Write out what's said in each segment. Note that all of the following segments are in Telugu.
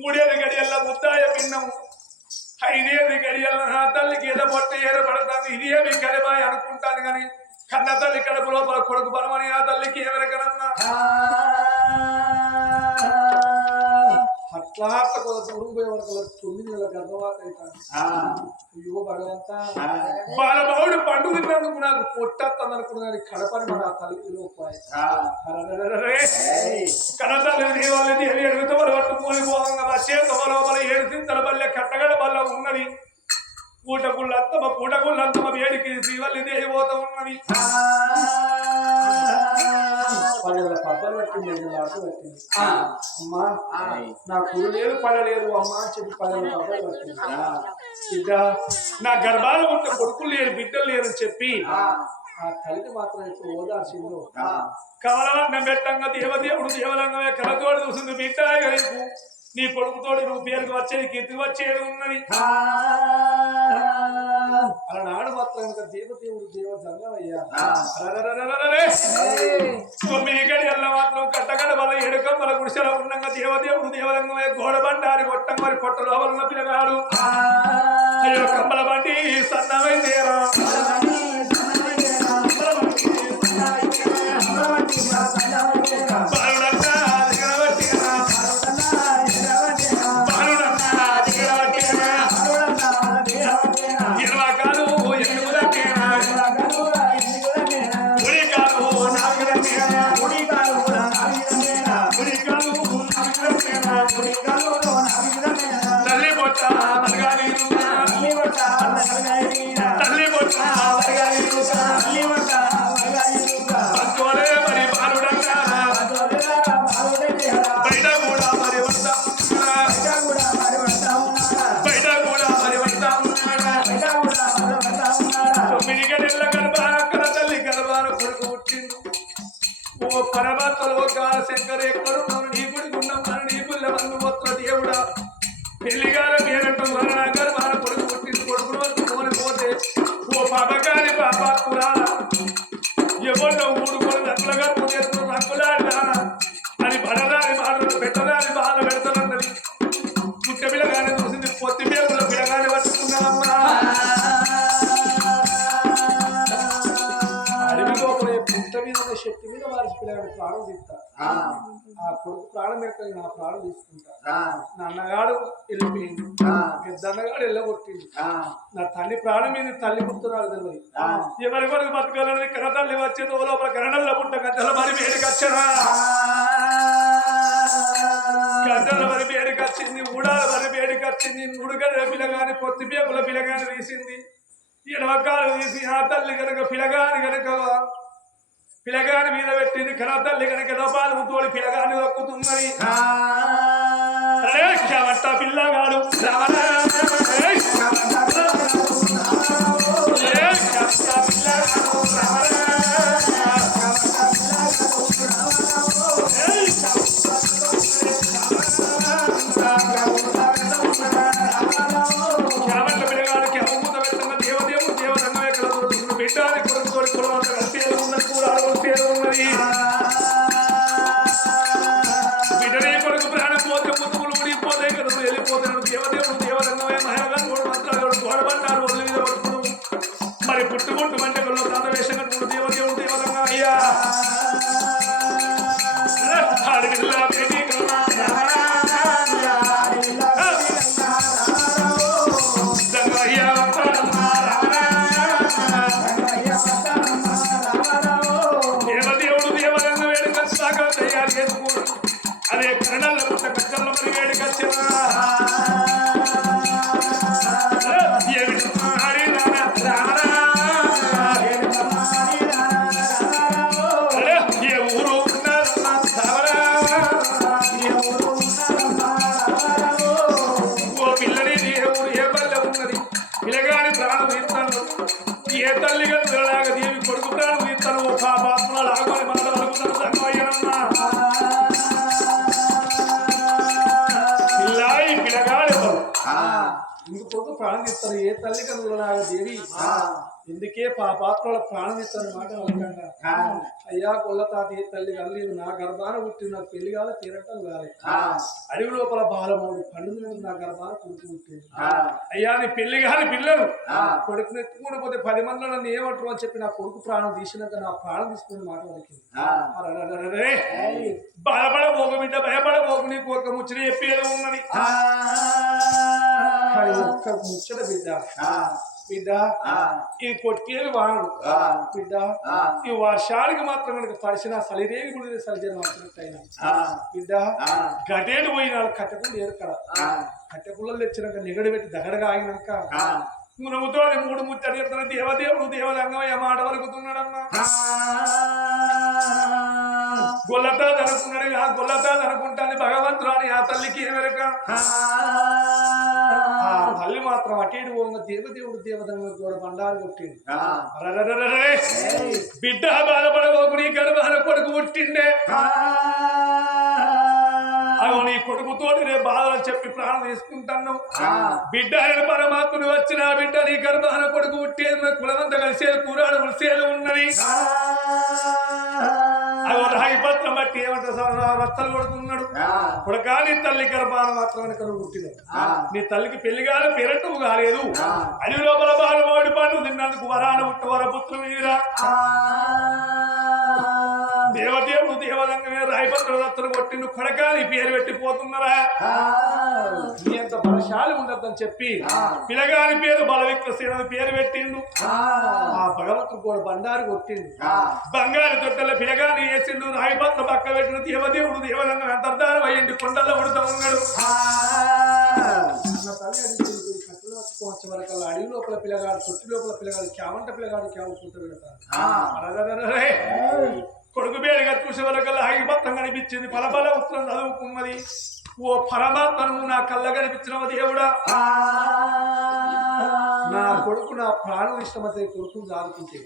మూడేది గడియల్ల ముద్దాయ పిన్నము ఐదేది గడియల్ల నా తల్లికి ఏదో పొట్ట ఏర్పడతాను ఇదేమి కలిమాయి అనుకుంటాను కానీ కన్న తల్లి కడుపు లోపల కొడుకు బలమని ఆ తల్లికి ఎవరికనన్నా అట్లా దూరం పోయే వరకు 9 నెలల గర్భవాత అవుతాను. అయ్యో భగవంతా బాలబావుడు పండు తిన్నందుకు నాకు పొట్టత్తాను అనుకున్నాను కడపని మన తల్లికి లోపాయి కనతల్లి దేవాలని అని అడుగుతూ వాళ్ళు పట్టుకొని పోదాం కదా చేత లోపల 7 చింతల బల్లె కట్టగడ బల్ల ఉన్నది పూటగుళ్ళంతమ వేడికి శ్రీవల్లి దేవి పోతా ఉన్నది పబ్బలు పెట్టింది అమ్మా నా కూడు లేదు పడలేదు అమ్మా చెప్పి పల్లెల పబ్బలు పెట్టింది బిడ్డ నా గర్భాలు ఉంటే కొడుకులు లేరు బిడ్డలు లేరు చెప్పి ఆ తల్లికి మాత్రం ఇప్పుడు ఓదార్చిందో కావాలన్నా పెట్టంగా దేవదేవుడు దేవరంగమే కలతోడు చూసింది బిడ్డ నీ కొడుకుతోడు నువ్వు పేరుకు వచ్చేది కీర్తికి వచ్చేది ఉన్నది అలనాడు మాత్రం దేవదేవుడు దేవ జంగమయ్యా 9 గడియల్ల మాత్రం కట్టగడ వల్ల ఎడుకమ్మల గుడిసెలో ఉండగా దేవదేవుడు దేవరంగమయ్య గోడబండారి కొట్టం మరి కొట్ట లోపల పిల్లగాడు అయ్యో కమ్మల బండి సన్నమైతేరా పరమాత్మలో శంకర్ ఎక్కడు నీ గుడికున్నాం మన నీ పుల్ల వందు మొత్తం దేవుడా పెళ్లిగాల పేరంటూ మన నగర్ మన కొడుకు పుట్టింది కొడుకుని వరకు పోనిపోతే ఓ పాపగాని పాపాత్మురా ఎవరిలో ఊడుకొని నక్కులుగా పూజేస్తూ నక్కులాడినా అని పడరాని మాటలు పెట్టరాని బాధ పెడతానన్నది పుట్ట పిల్లగానే చూసింది పొత్తి పేరుల పిల్లగానే పట్టుకున్నామమ్మా పుట్ట మీద శక్తి మీద వారి పిల్లగాడు ప్రాణం తీస్తా ఆ కొడుకు ప్రాణం ఎక్కడ నా ప్రాణం తీసుకుంటా నా అన్నగాడు వెళ్ళిపోయింది పెద్ద అన్నగాడు వెళ్ళగొట్టింది నా తల్లి ప్రాణం మీద తల్లి పుట్టున్నాడు తెలియదు ఎవరి వరకు బతకాలని కనతల్లి వచ్చేది లోపల కరణంలో పుట్ట గద్దల మరి వేడికి వచ్చారా గద్దల మరి వేడికి వచ్చింది ఊడాల మరి వేడికి వచ్చింది ముడుగడ పిల్లగాని పొత్తి పేపుల పిల్లగాని తీసింది ఎడవకాలు తీసి ఆ తల్లి కనుక పిల్లగాని కనుక పిల్లగాని మీద పెట్టింది కనతల్లి కనుక రూపాయలు తోడి పిల్లగాని దొక్కుతున్నది పిల్లగాడు పిల్లగాడికి అమ్ముత పెట్టిన దేవదేవుడు దేవరంగమే కలదు బిడ్డాన్ని కొడుకు తోడి కొడవంత బిడ్డనే కొడుకు ప్రాణం పోతే ముతుకులు ఊడిపోతాయి కదా వెళ్ళిపోతాడు దేవదేవుడు దేవరంగమే మహిళగా మాట్లాడాడు గోడబడ్డారు ఒళ్ళు మీద పడుకుడు మరి పుట్టుకుంటు మంటలో తాత వేషం కట్టుకుడు దేవదేవుడు దేవరంగా అయ్యా అడిగిల్లా బేటీ అదే కరణాల పుట్ట కచ్చల్లో మరి వేడికి వచ్చేవా ఏ ఊరు ఓ పిల్లని ఏ ఊరు ఏ పల్లె ఉన్నది పిల్లగాని ప్రాణం తీస్తాను ఏ తల్లిగా పిల్లలాగా దేవి కొడుకు ప్రాణం తీస్తాను ఓ పాపాత్మలు ఆగోని మనలో అనుకుంటాను సంగమయ్యనమ్మా పిల్లగాడు ఇందుకోసం ప్రాణం ఇస్తారు ఏ తల్లి కనుగొనలాగా దేవి ఇందుకే పాపాత్మల ప్రాణం ఇస్తాను మాట అనకుండా అయ్యా కొల్ల తాత ఏ తల్లి కలలేదు నా గర్భాన పుట్టిన నాకు పెళ్లి కాలే తీరటం కాలే అడవి లోపల బాలమౌడి పండుగ నా గర్భాన కొడుకు పుట్టింది అయ్యా నీ పెళ్లి కాని పిల్లలు కొడుకుని ఎత్తుకుని పోతే 10 మందిలో నన్ను ఏమంటారు అని చెప్పి నా కొడుకు ప్రాణం తీసినాక నా ప్రాణం తీసుకునే మాట వలికింది బాధపడబోకు బిడ్డ భయపడబోకు నీకు ఒక ముచ్చట చెప్పేది ఉన్నది ఒక్క ముచ్చట బిడ్డ బిడ్డ ఈ కొట్టేది వాడు బిడ్డ ఈ వర్షానికి మాత్రం కనుక పరిచిన సలిరేగి గుడి సలిజనం వచ్చినట్టయినా బిడ్డ గడేడు పోయినాడు కట్టెపుల్లు ఏరుకడ కట్టెపుల్లలు తెచ్చినాక నిగడి పెట్టి దగడగా ఆగినాక మునముతో 3 ముచ్చట చెప్తున్న దేవదేవుడు దేవదంగమయ్య మాట వలుకుతున్నాడమ్మా గొల్లతాది అనుకున్నాడు ఆ గొల్లతాది అనుకుంటాను భగవంతురాని ఆ తల్లికి ఏమెరక ఆ తల్లి మాత్రం అటేడు పోగా దేవదేవుడు దేవదంగం కూడా బండాలు కొట్టింది బిడ్డ బాధపడబోకు నీ గర్భాన కొడుకు పుట్టిండే అగో నీ కొడుకుతోటి రేపు బాధలు చెప్పి ప్రాణం తీసుకుంటాను బిడ్డ ఆయన పరమాత్ముడు వచ్చిన బిడ్డ నీ గర్భాన కొడుకు పుట్టేది కులమంతా కలిసేది కూరాడు ఉలిసేది ఉన్నది అగో రాగి పత్రం బట్టి ఏమంటారు రత్తలు కొడుతున్నాడు కొడుకా నీ తల్లి గర్భాన మాత్రమే కనుక పుట్టినది నీ తల్లికి పెళ్లి కాదు పేరట్టు కాలేదు అడవి లోపల బాలవాడి పండు తిన్నందుకు వరాన పుట్ట వరపుత్రం మీరా దేవదేవుడు దేవదంగమే రాయపత్ర రత్తలు కొట్టిండు కొడకా నీ పేరు పెట్టిపోతున్నారా నీ అంత బలశాలి ఉండద్దని చెప్పి పిల్లగాని పేరు బలవిక్రసేన పేరు పెట్టిండు ఆ భగవంతుడు కూడా బండారు కొట్టిండు బంగారు తొట్టెల పిల్లగాని వేసిండు రాయపత్ర పక్క పెట్టిన దేవదేవుడు దేవదంగం అంతర్ధానం అయ్యింది కొండల్లో ఉడుతూ ఉన్నాడు వచ్చే వరకు అడవి లోపల పిల్లగాడు తొట్టి లోపల పిల్లగాడు క్యావంట పిల్లగాడు క్యావుకుంటూ పెడతాడు కొడుకు బేడగా చూసే వరకు ఆగిపత్రం కనిపించింది పలబల ఉత్తరం చదువుకున్నది ఓ పరమాత్మను నా కళ్ళ కనిపించిన దేవుడా నా కొడుకు నా ప్రాణం ఇష్టమైతే కొడుకును సాదుకుంటే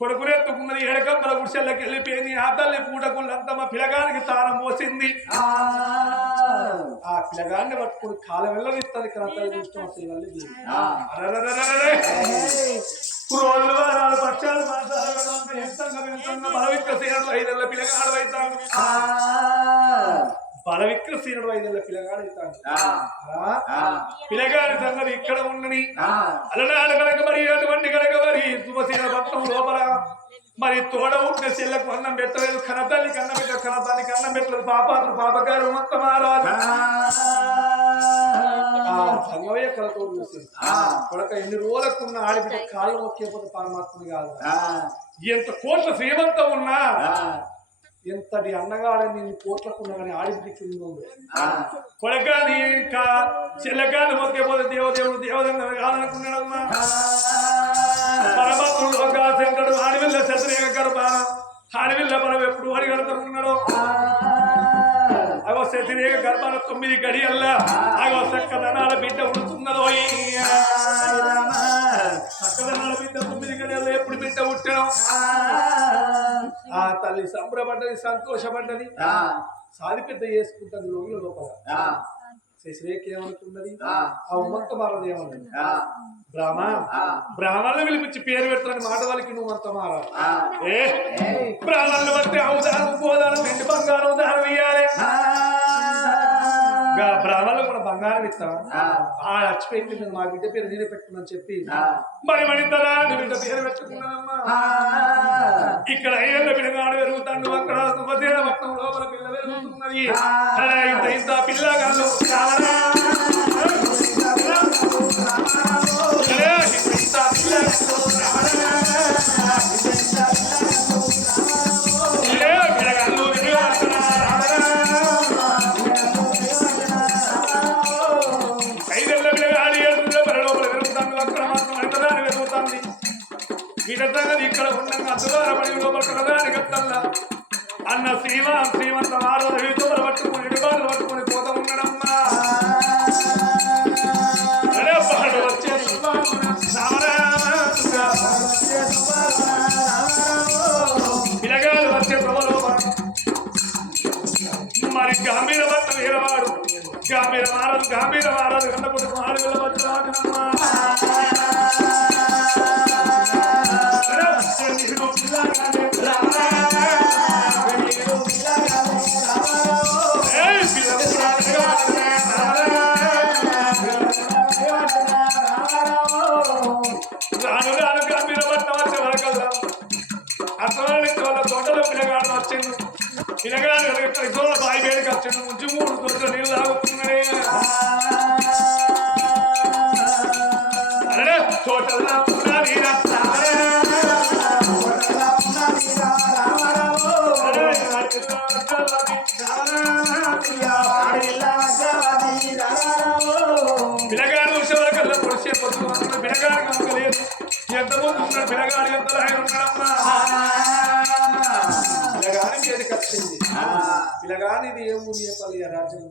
కొడుకునెత్తుకున్నది ఎడకంబల గుడిసెళ్ళకి వెళ్ళిపోయింది ఆ తల్లి పూటకుళ్ళంతా మా పిల్లగానికి తానం పోసింది ఆ పిల్లగాన్ని పట్టుకుని కాల వెళ్ళనిస్తుంది కదా ఇష్టం వస్తాయి రోజులు వారాలు పక్షాలు బలవిక్రసీనుడు 5 ఏళ్ల పిల్లగాడు అవుతాడు బలవిక్రసీనుడు 5 ఏళ్ల పిల్లగాడు అవుతాడు పిల్లగాడి సంగతి ఇక్కడ ఉండని అలనాడు కనుక మరి అటువంటి కనుక మరి శుభశీల పట్నం లోపల మరి తోడ ఉంటే చెల్లకు అన్నం పెట్టలేదు కనతల్లికి అన్నం పెట్టలేదు కనతానికి అన్నం పెట్టలేదు పాపాత్ర పాపగారు మొత్తం సంగవయ్య కలతో చూసింది కొడక ఎన్ని రోజులకున్న ఆడిబిడ్డ కాళ్ళు మొక్కేపోతే పరమాత్మని కాదు ఎంత కోట్ల శ్రీమంతం ఉన్నా ఎంతటి అన్నగాడని నేను కోట్లకున్నా కానీ ఆడిబిడ్డకి కొడక నీ చెల్లగాని మొక్కేపోతే దేవదేవుడు దేవదంగం కాదనుకున్నాడమ్మా పరమాత్ముడు ఒక శంకరుడు ఆడివిల్ల శత్రేక గర్భాన ఆడివిల్ల మనం ఎప్పుడు అడిగడుతున్నాడో అగో శత్రేక గర్భాన 9 గడియల్లా అగో చక్కదనాల బిడ్డ ఉడుతున్నదో చక్కదనాల బిడ్డ 9 గడియల్లో ఎప్పుడు బిడ్డ పుట్టడం ఆ తల్లి సంబరపడ్డది సంతోషపడ్డది సాది పెద్ద చేసుకుంటుంది లోపల శశిరేఖ ఏమనుకున్నది ఆ ఉమంత మారది ఏమన్నది బ్రాహ్మణులు పిలిపించి పేరు పెట్టాలని మాట వాళ్ళకి నువ్వు అంత మారా బ్రాహ్మణులు బట్టి అవదానం గోదానం 2 బంగారం దానం ఇయ్యాలి బ్రాహ్మణులు కూడా బంగారం ఇస్తాం ఆ చచ్చిపోయింది మా బిడ్డ పేరు నేనే పెట్టుకున్నాను చెప్పి మరి మణితరా బిడ్డ పేరు పెట్టుకున్నానమ్మా ఇక్కడ 5 ఏళ్ల పిల్లగాడు పెరుగుతాడు అక్కడ సుభదేవ పట్నం లోపల పిల్ల పెరుగుతున్నది ఇంత పిల్లగాళ్ళు ఇక్కడ ఉండగా అద్భుతపడి లోపలి కట్టల్లా అన్న శ్రీమంత మారో పట్టుకుని పట్టుకుని పోతా ఉన్నాడమ్మా గాంభీర మారదు కన్నప్పుడు మాడుగుల వచ్చానమ్మా రాను రాను గంభీర పట్ట వచ్చే వరకల్లా అసలు వాళ్ళ తోటలో పిల్లగాడు వచ్చిండు పిల్లగాడు బాయి వేడికి వచ్చిండు ముంచి 3 తోటలో నీళ్ళు తాగుతున్నాడే అరే తోటల్లో పిల్లగాడు వచ్చే వరకల్లా పొడిచే పొద్దు పిల్లగాడు కనుకలేదు ఎంతమంది ఉన్నాడు పిల్లగాడు ఎంత ఆయన ఉన్నాడమ్మా పిల్లగాని చేతికి వచ్చింది పిల్లగాని ఇది ఏ ఊరి చెప్పాలి రాజ్యం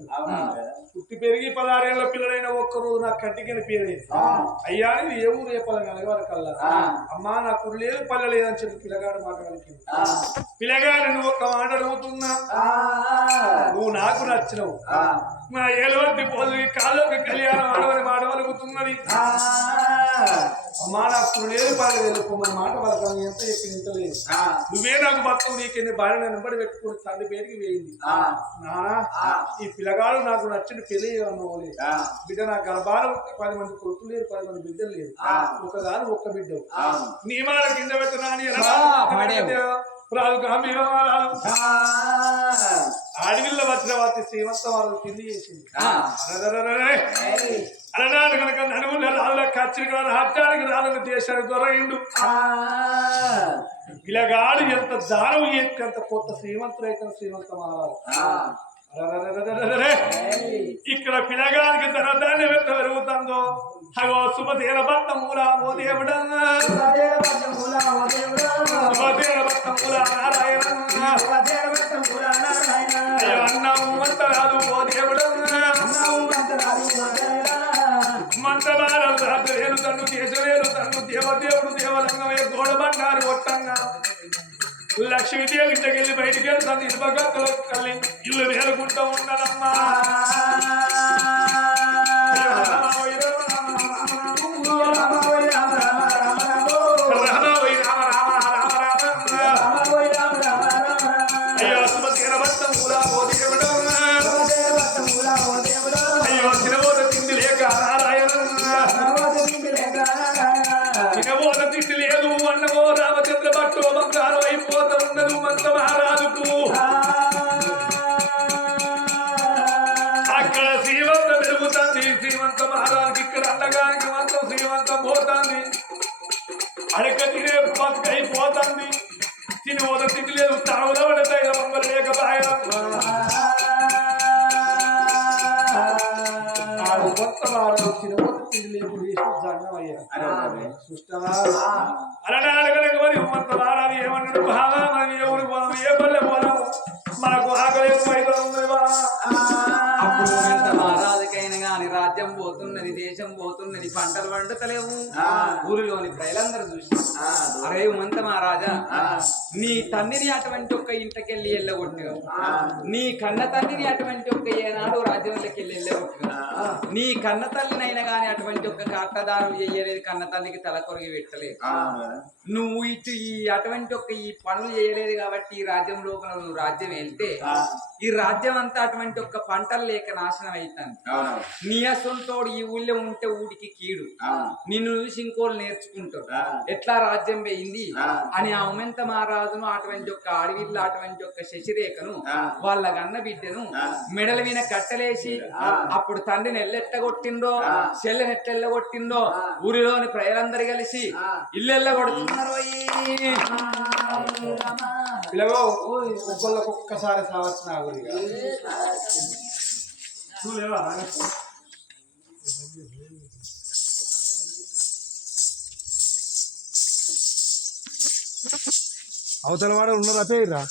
పుట్టి పెరిగి 16 ఏళ్ళ పిల్లలైన ఒక్కరోజు నా కంటికి పేరేది అయ్యా ఇది ఏ ఊరు చెప్పాలని అలగవరకల్లా అమ్మా నా కురు లేదు పల్లె లేదని చెప్పి పిల్లగాడు మాట కలిగింది పిల్లగాడు నువ్వు ఒక్క మాట అడుగుతున్నా నువ్వు నాకు నచ్చినవు నా ఏలవంటి పోలి కాళ్ళకి కళ్యాణం ఆడవని మాట వలుగుతున్నది అమ్మా నాకు కురు లేదు పల్లె లేదు మన మాట వలకాలి ఎంత చెప్పి ఇంత లేదు నువ్వే నాకు భక్తులు నీకెన్ని భార్య వెంబడి పెట్టుకుని తండ్రి పేరుకి వేయింది నానా ఈ పిల్లగాడు నాకు నచ్చిన పెళ్లి అన్నోలేదు బిడ్డ నా గర్భాలు 10 మంది కొడుకులు లేరు 10 మంది బిడ్డలు లేరు ఒకదాని ఒక్క బిడ్డ నీ మాట కింద పెట్టినా రాజు అడవిలో వచ్చిన వాటి శ్రీమంత వారు తిండి చేసింది అలనాడు కనుక నడుముల రాళ్ళ కచ్చిగా రాజ్యానికి రాళ్ళని దేశానికి దొరయిండు పిల్లగాడు ఎంత దానం ఎంత కొత్త శ్రీమంతులైతే శ్రీమంతమారాలు ఇక్కడ పిల్లగానికి ధనధాన్యం ఎంత పెరుగుతుందో అగో శుభదేన భక్తమూలా ఓ దేవుడా శుభదేన భక్తమూలా నారాయణ అన్నం మంతరాదు ఓ దేవుడా మంతరాలు రాజులేలు తన్ను దేశవేలు తన్ను దేవదేవుడు దేవలంగమే గోడ బంగారు కొట్టంగా లక్ష్మీదేవి ఇంటికెళ్ళి బయటికి వెళ్తాను ఇనుపగక్కలో కళ్ళి ఇల్లు వేలుకుంటూ ఉన్నదమ్మా అయ్యో సుమతీర భక్తం కూడా అయ్యో తినబోత తిండి లేక నారాయణ తినబోత తిండి లేదు అన్నమో రామచంద్ర భట్టు బంగారం అయిపోతా ఉన్నది మంత మహారాజుకు అక్కడ శ్రీమంతం పెరుగుతుంది శ్రీమంత మహారాజుకి ఇక్కడ అన్నగానికి మంత్రం శ్రీమంతం పోతుంది అడక తినే బతుకు అయిపోతుంది తినబోత తిండి లేదు తావులో పడతాయి మంగళ లేకపోయా కొత్త వారు తినబోత తిండి లేకుండా జంగమయ్యా అలనాడు కనుక మరి ఉమ్మంత వారాలు ఏమన్నాడు బాగా మనం ఎవరు పోదాం ఏ పల్లె పోదాము మనకు ఆకలి అప్పుడు ఎంత మహారాజుకైనా గాని రాజ్యం పోతున్నది దేశం పోతున్నది పంటలు వండుతలేవు ఊరిలోని ప్రజలందరూ చూసి అరే ఉమంత మహారాజా నీ తండ్రిని అటువంటి ఒక్క ఇంటికెళ్ళి వెళ్ళగొట్టుగా నీ కన్న తండ్రిని అటువంటి ఒక్క ఏనాడు రాజ్యంలోకి వెళ్ళి వెళ్ళగొట్టుగా నీ కన్న తల్లినైనా గాని అటువంటి ఒక్క కట్టదానం చేయలేదు కన్న తల్లికి తల కొరిగి పెట్టలేదు నువ్వు ఇటు ఈ అటువంటి ఒక్క ఈ పనులు చేయలేదు కాబట్టి ఈ రాజ్యం లోపల నువ్వు రాజ్యం వెళ్తే ఈ రాజ్యం అంతా అటువంటి ఒక్క పంటలు లేక నాశనం అవుతాను నీ అసొంతోడు ఈ ఊళ్ళో ఉంటే ఊడికి కీడు నిన్ను చూసి ఇంకోళ్ళు నేర్చుకుంటారు ఎట్లా రాజ్యం పోయింది అని ఆ ఉమంత మహారాజును అటువంటి ఒక్క అడవిల్లో అటువంటి ఒక్క శశిరేఖను వాళ్ళ గన్న బిడ్డను మెడల మీద కట్టలేసి అప్పుడు తండ్రిని ఎల్లెట్టగొట్టిందో చెల్లెని ఎట్లెళ్ళగొట్టిందో ఊరిలోని ప్రజలందరూ కలిసి ఇల్లు ఎల్లగొడుతున్నారు పిల్లగో ఒక్కళ్ళకు ఒక్కసారి సావచ్చిన ఆగుడిగా చూలేవా అవతల వాడు ఉన్నారా పేర్రా